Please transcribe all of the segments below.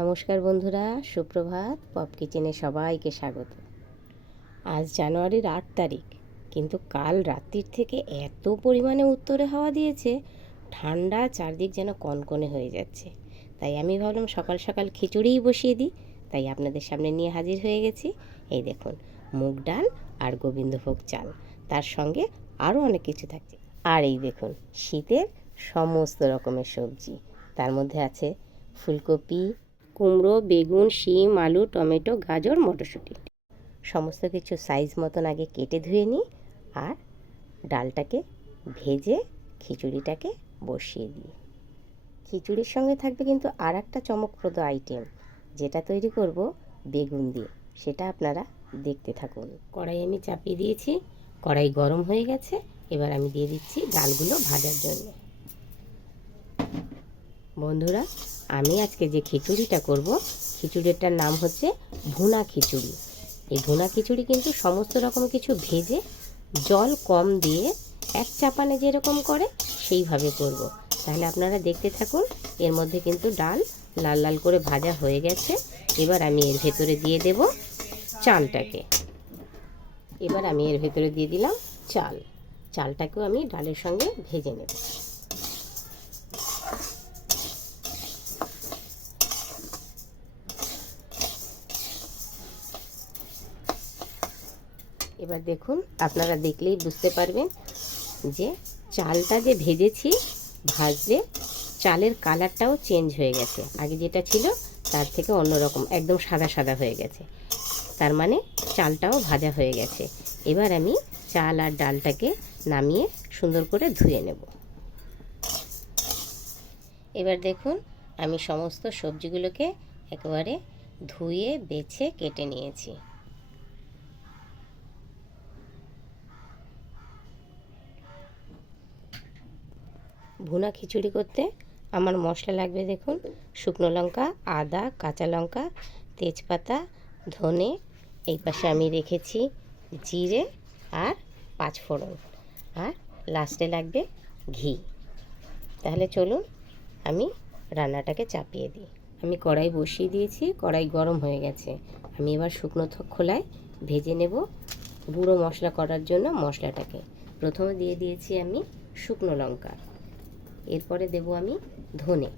নমস্কার বন্ধুরা, সুপ্রভাত। পপ কিচেনে সবাইকে স্বাগত। আজ জানুয়ারির 8 তারিখ, কিন্তু কাল রাত্রির থেকে এত পরিমাণে উত্তরে হাওয়া দিয়েছে, ঠান্ডা চারদিক যেন কনকনে হয়ে যাচ্ছে। তাই আমি ভাবলাম সকাল সকাল খিচুড়িই বসিয়ে দিই। তাই আপনাদের সামনে নিয়ে হাজির হয়ে গেছি। এই দেখুন, মুগ ডাল আর গোবিন্দভোগ চাল, তার সঙ্গে আরও অনেক কিছু থাকছে। আর এই দেখুন, শীতের সমস্ত রকমের সবজি। তার মধ্যে আছে ফুলকপি, কুমড়ো, বেগুন, শিম, আলু, টমেটো, গাজর, মটরশুঁটি। সমস্ত কিছু সাইজ মতন আগে কেটে ধুয়ে নিই, আর ডালটাকে ভেজে খিচুড়িটাকে বসিয়ে দিই। খিচুড়ির সঙ্গে থাকবে কিন্তু আর একটা চমকপ্রদ আইটেম, যেটা তৈরি করব বেগুন দিয়ে। সেটা আপনারা দেখতে থাকুন। কড়াই আমি চাপিয়ে দিয়েছি, কড়াই গরম হয়ে গেছে। এবার আমি দিয়ে দিচ্ছি ডালগুলো ভাজার জন্য। বন্ধুরা, আমি আজকে যে খিচুড়িটা করব, খিচুড়িটার নাম হচ্ছে ভুনা খিচুড়ি। এই ভুনা খিচুড়ি কিন্তু সমস্ত রকম কিছু ভেজে জল কম দিয়ে এক চাপানে যেরকম করে সেইভাবে করব। তাহলে আপনারা দেখতে থাকুন। এর মধ্যে কিন্তু ডাল লাল লাল করে ভাজা হয়ে গেছে। এবার আমি এর ভেতরে দিয়ে দেব চালটাকে। এবার আমি এর ভেতরে দিয়ে দিলাম চালটাকেও আমি ডালের সঙ্গে ভেজে নেব। এবার দেখুন, আপনারা দেখলেই বুঝতে পারবেন যে চালটা যে ভেজেছি, ভাজলে চালের কালারটাও চেঞ্জ হয়ে গেছে। আগে যেটা ছিল তার থেকে অন্যরকম, একদম সাদা সাদা হয়ে গেছে। তার মানে চালটাও ভাজা হয়ে গেছে। এবার আমি চাল আর ডালটাকে নামিয়ে সুন্দর করে ধুয়ে নেব। এবার দেখুন, আমি সমস্ত সবজিগুলোকে একেবারে ধুয়ে বেছে কেটে নিয়েছি। ভুনা খিচুড়ি করতে আমার মশলা লাগবে, দেখুন, শুকনো লঙ্কা, আদা, কাঁচা লঙ্কা, তেজপাতা, ধনে, এই পাশে আমি রেখেছি জিরে আর পাঁচফোড়ন, আর লাস্টে লাগবে ঘি। তাহলে চলুন আমি রান্নাটাকে চাপিয়ে দিই। আমি কড়াই বসিয়ে দিয়েছি, কড়াই গরম হয়ে গেছে। আমি এবার শুকনো খোলায় ভেজে নেব গুঁড়ো মশলা করার জন্য মশলাটাকে। প্রথমে দিয়ে দিয়েছি আমি শুকনো লঙ্কা, এরপরে দেব আমি ধনে,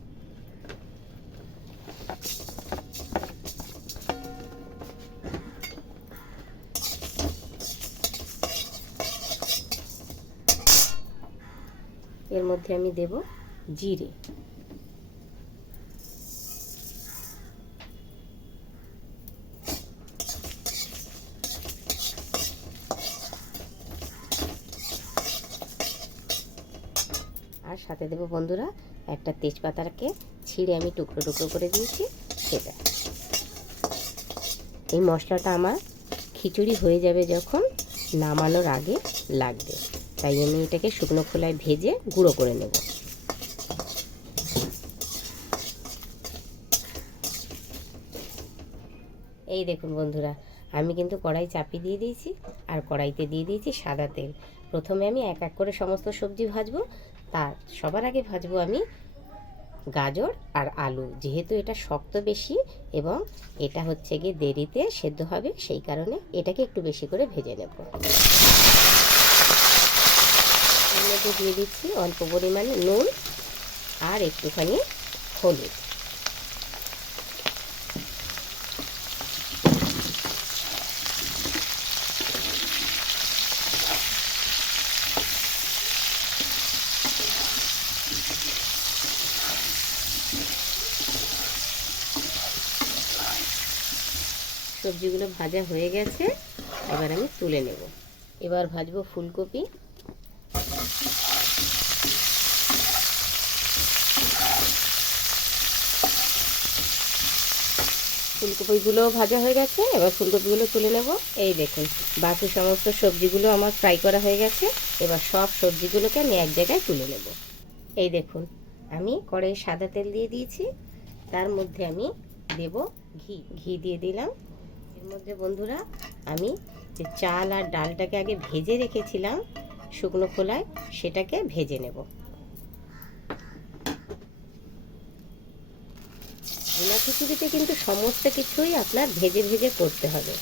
এর মধ্যে আমি দেব জিরে, আর সাথে দেব বন্ধুরা একটা তেজপাতাকে ছিঁড়ে আমি টুকরো টুকরো করে দিয়েছি সেটা। এই মশলাটা আমার খিচুড়ি হয়ে যাবে যখন, নামানোর আগে লাগবে, তাই আমি এটাকে শুকনো খোলায় ভেজে গুঁড়ো করে নেব। এই দেখুন বন্ধুরা, আমি কিন্তু কড়াই চাপিয়ে দিয়ে দিয়েছি, আর কড়াইতে দিয়ে দিয়েছি সাদা তেল। প্রথমে আমি এক এক করে সমস্ত সবজি ভাজবো। তার সবার আগে ভাজবো আমি গাজর আর আলু। যেহেতু এটা শক্ত বেশি এবং এটা হচ্ছে গিয়ে দেরিতে সেদ্ধ হবে, সেই কারণে এটাকে একটু বেশি করে ভেজে নেব। এর মধ্যে দিয়ে দিচ্ছি অল্প পরিমাণে নুন আর একটুখানি হলুদ। সবজিগুলো ভাজা হয়ে গেছে, এবার আমি তুলে নেব। এবার ভাজবো ফুলকপি। ফুলকপিগুলোও ভাজা হয়ে গেছে, এবার ফুলকপিগুলো তুলে নেব। এই দেখুন, বাকি সমস্ত সবজিগুলো আমার ফ্রাই করা হয়ে গেছে। এবার সব সবজিগুলোকে আমি এক জায়গায় তুলে নেব। এই দেখুন, আমি কড়াইয়ে সাদা তেল দিয়ে দিয়েছি, তার মধ্যে আমি দেব ঘি দিয়ে দিলাম। এর মধ্যে বন্ধুরা আমি যে চাল আর ডালটাকে আগে ভেজে রেখেছিলাম শুকনো খোলায়, সেটাকে ভেজে নেব। ভুনা খিচুড়িতে কিন্তু সমস্ত কিছুই আপনার ভেজে ভেজে করতে হবে,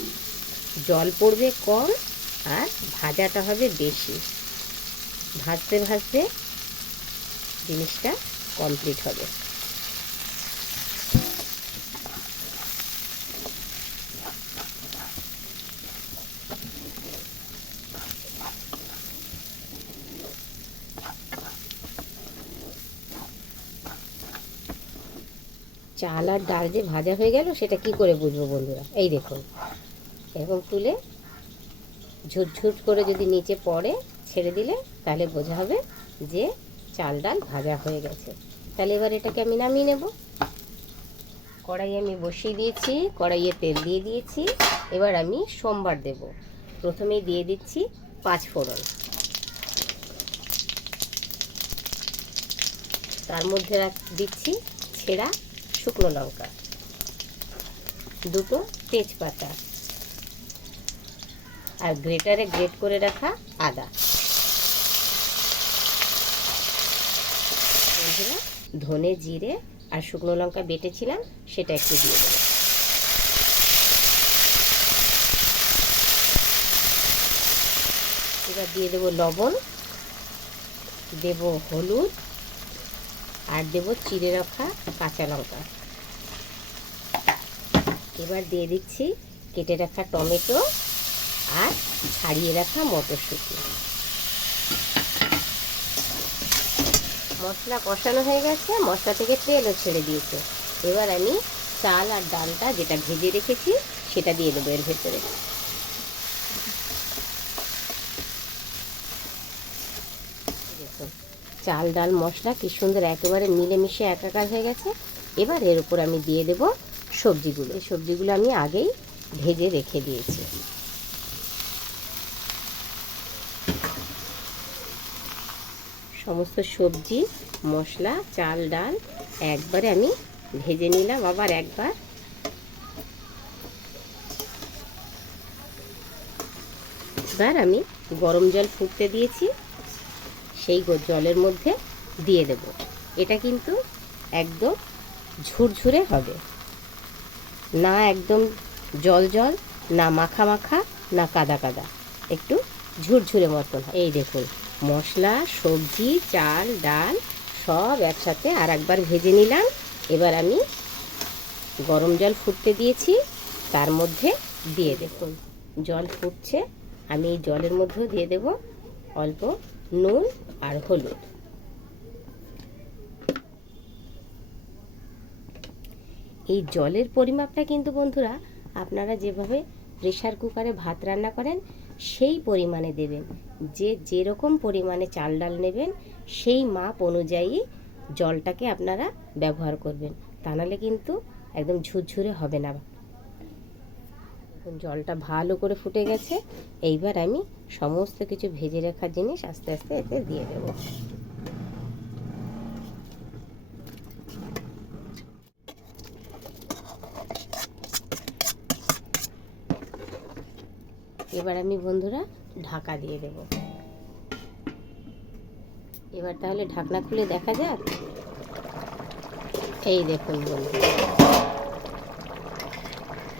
জল পড়বে কম আর ভাজাটা হবে বেশি। ভাজতে ভাজতে জিনিসটা কমপ্লিট হবে। চাল আর ডাল যে ভাজা হয়ে গেল সেটা কি করে বুঝবো বন্ধুরা? এই দেখুন, এরকম তুলে ঝুরঝুর করে যদি নিচে পড়ে ছেড়ে দিলে তাহলে বোঝা হবে যে চাল ডাল ভাজা হয়ে গেছে। তাহলে এবার এটাকে আমি নামিয়ে নেব। কড়াই আমি বসিয়ে দিয়েছি, কড়াইয়ে তেল দিয়ে দিয়েছি। এবার আমি সোমবার দেব। প্রথমেই দিয়ে দিচ্ছি 5 ফোড়ন, তার মধ্যে দিচ্ছি ছেঁড়া শুকনো লঙ্কা, 2টো তেজপাতা আর গ্রেটারে গ্রেট করে রাখা আদা। ধনে জিরে আর শুকনো লঙ্কা বেটেছিলাম সেটা একটু দিয়ে দেবো। এবার দিয়ে দেবো লবণ, দেব হলুদ আর দেব চিড়ে রাখা কাঁচা লঙ্কা। এবার দিয়ে দিচ্ছি কেটে রাখা টমেটো আর ছাড়িয়ে রাখা মটরশুঁটি। মশলা কষানো হয়ে গেছে, মশলা থেকে তেলও ছেড়ে দিয়েছে। এবার আমি চাল আর ডালটা যেটা ভেজে রেখেছি সেটা দিয়ে দেবো এর ভেতরে। দেখুন চাল ডাল মশলা কি সুন্দর একেবারে মিলেমিশে একাকার হয়ে গেছে। এবার এর উপর আমি দিয়ে দেব সবজিগুলো। এই সবজিগুলো আমি আগেই ভেজে রেখে দিয়েছি। সমস্ত সবজি মশলা চাল ডাল একবারে আমি ভেজে নিলাম আবার একবার। এবার আমি গরম জল ফুটতে দিয়েছি, সেই জলের মধ্যে দিয়ে দেব। এটা কিন্তু একদম ঝুরঝুরে হবে না, একদম জল জল না, মাখা মাখা না, কাদা কাদা, একটু ঝুরঝুরে মতন। এই দেখুন মশলা সবজি চাল ডাল সব একসাথে আর একবার ভেজে নিলাম। এবার আমি গরম জল ফুটতে দিয়েছি, তার মধ্যে দিয়ে দেখুন জল ফুটছে। আমি এই জলের মধ্যেও দিয়ে দেব অল্প নুন আর হলুদ। এই জলের পরিমাপটা কিন্তু বন্ধুরা আপনারা যেভাবে প্রেসার কুকারে ভাত রান্না করেন সেই পরিমাণে দেবেন। যে যেরকম পরিমাণে চাল ডাল নেবেন সেই মাপ অনুযায়ী জলটাকে আপনারা ব্যবহার করবেন, তা নাহলে কিন্তু একদম ঝুরঝুরে হবে না। জলটা ভালো করে ফুটে গেছে। এইবার আমি সমস্ত কিছু ভেজে রাখা জিনিস আস্তে আস্তে এতে দিয়ে দেব। এবার আমি বন্ধুরা ঢাকা দিয়ে দেব। এবার তাহলে ঢাকনা খুলে দেখা যাক। এই দেখুন বন্ধুরা,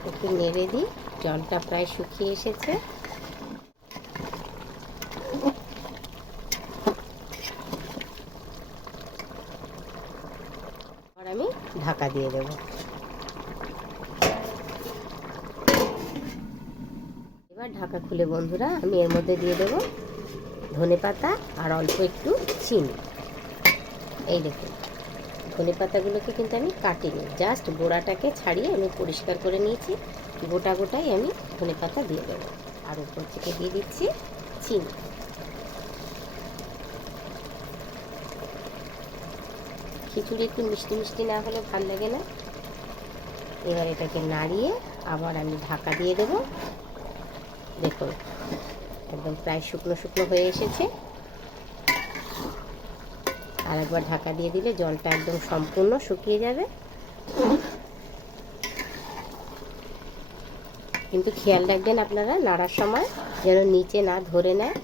একটু নেড়ে দিই, জলটা প্রায় শুকিয়ে এসেছে। আর আমি ঢাকা দিয়ে দেব। এবার ঢাকা খুলে বন্ধুরা আমি এর মধ্যে দিয়ে দেব ধনেপাতা আর অল্প একটু চিনি। এই দেখুন ধনে পাতাগুলোকে কিন্তু আমি কাটিনি, জাস্ট গোড়াটাকে ছাড়িয়ে আমি পরিষ্কার করে নিয়েছি। গোটা গোটাই আমি ধনে পাতা দিয়ে দেবো আর উপর থেকে দিয়ে দিচ্ছি চিনি। খিচুড়ি একটু মিষ্টি মিষ্টি না হলে ভাল লাগে না। এবার এটাকে নাড়িয়ে আবার আমি ঢাকা দিয়ে দেব। দেখুন একদম প্রায় শুকনো শুকনো হয়ে এসেছে। আর একবার ঢাকা দিয়ে দিলে জলটা একদম সম্পূর্ণ শুকিয়ে যাবে। কিন্তু খেয়াল রাখবেন আপনারা নাড়ার সময় যেন নিচে না ধরে নেয়।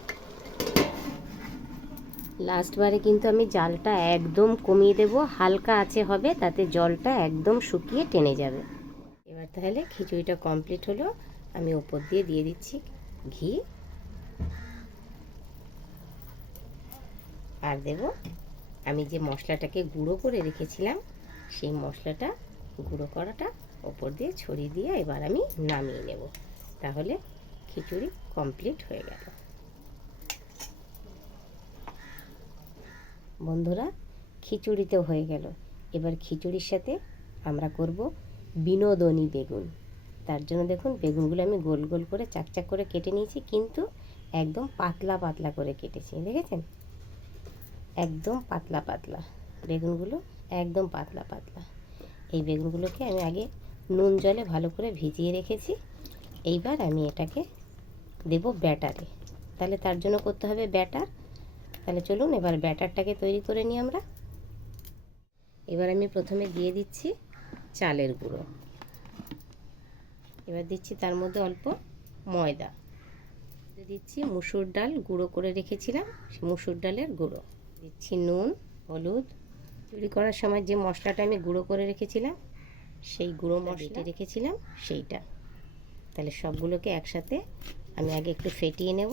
লাস্টবারে কিন্তু আমি জালটা একদম কমিয়ে দেব, হালকা আঁচে হবে, তাতে জলটা একদম শুকিয়ে টেনে যাবে। এবার তাহলে খিচুড়িটা কমপ্লিট হলো। আমি ওপর দিয়ে দিয়ে দিচ্ছি ঘি, আর দেব আমি যে মশলাটাকে গুঁড়ো করে রেখেছিলাম সেই মশলাটা গুঁড়ো করাটা ওপর দিয়ে ছড়িয়ে দিয়ে এবার আমি নামিয়ে নেব। তাহলে খিচুড়ি কমপ্লিট হয়ে গেল। বন্ধুরা, খিচুড়িতেও হয়ে গেল। এবার খিচুড়ির সাথে আমরা করব বিনোদনী বেগুন। তার জন্য দেখুন বেগুনগুলো আমি গোল গোল করে চাকচাক করে কেটে নিয়েছি, কিন্তু একদম পাতলা পাতলা করে কেটেছি, দেখেছেন? একদম পাতলা পাতলা বেগুনগুলো, একদম পাতলা পাতলা। এই বেগুনগুলোকে আমি আগে নুন জলে ভালো করে ভিজিয়ে রেখেছি। এইবার আমি এটাকে দেব ব্যাটারে। তাহলে তার জন্য করতে হবে ব্যাটার। তাহলে চলুন এবার ব্যাটারটাকে তৈরি করে নিই আমরা। এবার আমি প্রথমে দিয়ে দিচ্ছি চালের গুঁড়ো, এবার দিচ্ছি তার মধ্যে অল্প ময়দা, দিচ্ছি মুসুর ডাল গুঁড়ো করে রেখেছিলাম, মুসুর ডালের গুঁড়ো দিচ্ছি, নুন, হলুদ, তৈরি করার সময় যে মশলাটা আমি গুঁড়ো করে রেখেছিলাম সেই গুঁড়ো মশলা রেখেছিলাম সেইটা। তাহলে সবগুলোকে একসাথে আমি আগে একটু ফেটিয়ে নেব,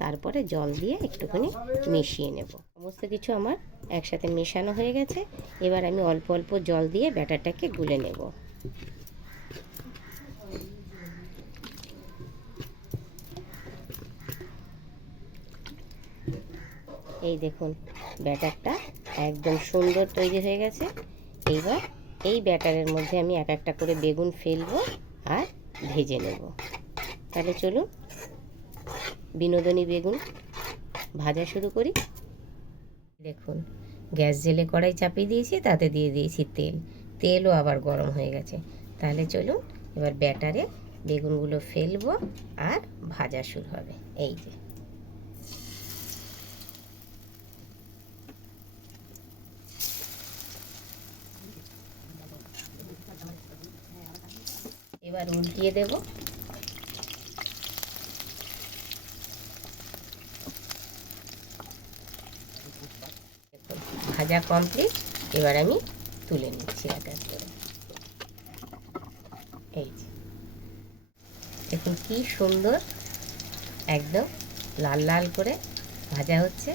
তারপরে জল দিয়ে একটুখানি মিশিয়ে নেব। সমস্ত কিছু আমার একসাথে মেশানো হয়ে গেছে। এবার আমি অল্প অল্প জল দিয়ে ব্যাটারটাকে গুলে নেব। এই দেখুন ব্যাটারটা একদম সুন্দর তৈরি হয়ে গেছে। এইবার এই ব্যাটারের মধ্যে আমি এক একটা করে বেগুন ফেলবো আর ভেজে নেব। তাহলে চলুন বিনোদনী বেগুন ভাজা শুরু করি। দেখুন গ্যাস জেলে কড়াই চাপিয়ে দিয়েছি, তাতে দিয়ে দিয়েছি তেল, তেলও আবার গরম হয়ে গেছে। তাহলে চলুন এবার ব্যাটারে বেগুনগুলো ফেলবো আর ভাজা শুরু হবে। এই যে এবার উল্টিয়ে দেব। ভাজা কমপ্লিট। এবার আমি তুলে নিচ্ছি এক এক করে। এই যে দেখুন কি সুন্দর একদম লাল লাল করে ভাজা হচ্ছে,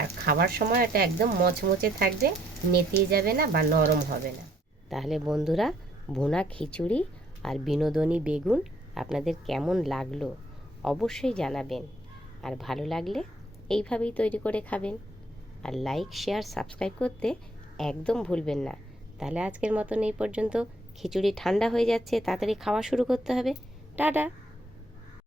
আর খাবার সময় এটা একদম মচমচে থাকবে, নেতিয়ে যাবে না বা নরম হবে না। তাহলে বন্ধুরা, ভুনা খিচুড়ি আর বিনোদনী বেগুন আপনাদের কেমন লাগলো অবশ্যই জানাবেন, আর ভালো লাগলে এইভাবেই তৈরি করে খাবেন। আর লাইক, শেয়ার, সাবস্ক্রাইব করতে একদম ভুলবেন না। তাহলে আজকের মতন এই পর্যন্ত। খিচুড়ি ঠান্ডা হয়ে যাচ্ছে, তাড়াতাড়ি খাওয়া শুরু করতে হবে। টাটা।